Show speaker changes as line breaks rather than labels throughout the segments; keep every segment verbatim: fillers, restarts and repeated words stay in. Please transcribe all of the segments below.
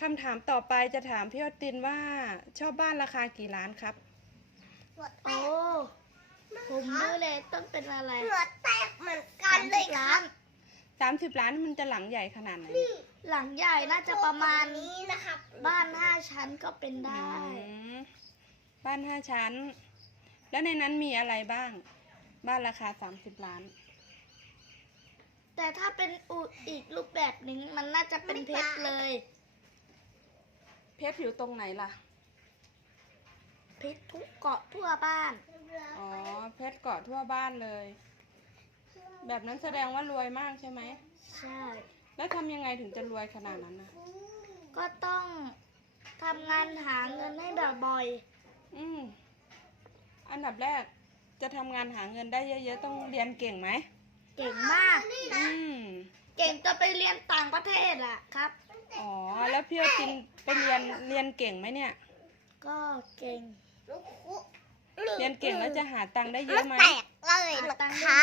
คำถามต่อไปจะถามพี่ออตินว่าชอบบ้านราคากี่ล้านครับ
โอ้ผมรู้เลยต้องเป็นอะไร
หัวแตกเหมือนกันเลยครับ
สามสิบล้านมันจะหลังใหญ่ขนาดไหน
หลังใหญ่น่าจะประมาณ
นี้นะครับ
บ้านห้าชั้นก็เป็นได้
อืมบ้านห้าชั้น แล้วในนั้นมีอะไรบ้าง บ้านราคาสามสิบล้าน
แต่ถ้าเป็นอุอีกรูปแบบหนึ่งมันน่าจะเป็นเพชรเลย
เพชรอยู่ตรงไหนล่ะ
เพชรทุกเกาะทั่วบ้าน
อ๋อ เพชรเกาะทั่วบ้านเลย แบบนั้นแสดงว่ารวยมากใช่ไหม
ใช่
แล้วทำยังไงถึงจะรวยขนาดนั้นนะ
ก็ต้องทำงานหาเงินให้บ่อย
อืมอันดับแรกจะทำงานหาเงินได้เยอะๆต้องเรียนเก่งไหม
ๆ เก่งมาก
อืม
เก่งจะไปเรียนต่างประเทศอ่ะครับ
อ๋อ แล้วพี่อตินไปเรียนเรียนเก่งไหมเนี่ย
ก็เก่ง
เรียนเก่งแล้วจะหาตังค์ได้เยอะไหม
แตกเลยนะครับ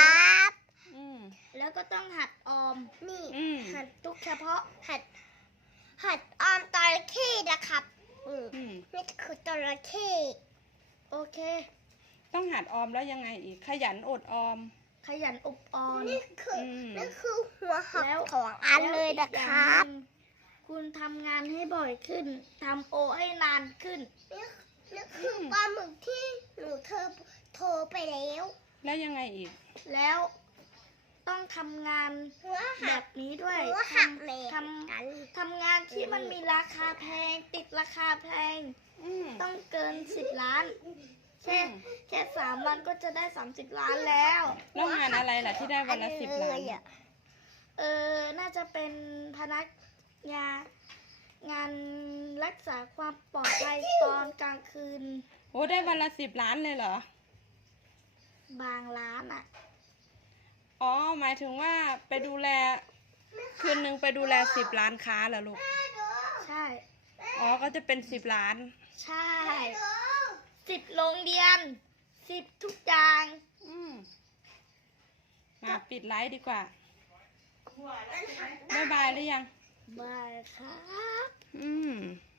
อืม
แล้วก็ต้องหัดออม
นี่
อืม
หัดทุกเฉพาะ
หัด หัดออมจระเข้นะครับอืม
อืม
นี่คือจระเข้
โอเค
ต้องหัดออมแล้วยังไงอีก ขยันอดออม
ขยันอบออม
นี่คืออ
ม
นี่คือหัวหัก
แล้ว
ของอันเลยนะครับ
แล้วอีกอย่างหนึ่งคุณทำงานให้บ่อยขึ้นทำโอให้นานขึ้น
นี่นี่คือปลาหมึกที่หนูเธอโทรไปแล้ว
แล้วยังไงอีก
แล้วต้องทำงาน
หัว
แบ
หัก
บนี้ด้วย
หัวหัก
ทำ
เลย
ท
กัน
ำทำงานที่มันมีราคาแพง ติดราคาแพง
อืม
ต้องเกินสิบล้าน แค่
อืม
แค่สามวันก็จะได้สามสิบล้านแล้ว
แล้วงานอะไรล่ะที่ได้วันละสิบล้าน
เลยอะ
เออ น่าจะเป็นพนักงานงานรักษาความปลอดภัยตอนกลางคืน
โอ้ได้วันละสิบล้านเลยเหรอ
บางร้านอ่ะ
อ๋อ หมายถึงว่าไปดูแล คืนหนึ่งไปดูแลสิบล้านค้าเหรอลูก
ใช่
อ๋อ ก็จะเป็นสิบล้าน
ใช่ สิบโรงเรียน สิบทุกอย่าง
อืมมาปิดไลฟ์ดีกว่า บ๊ายบายหรือยัง
บายครับ
อืม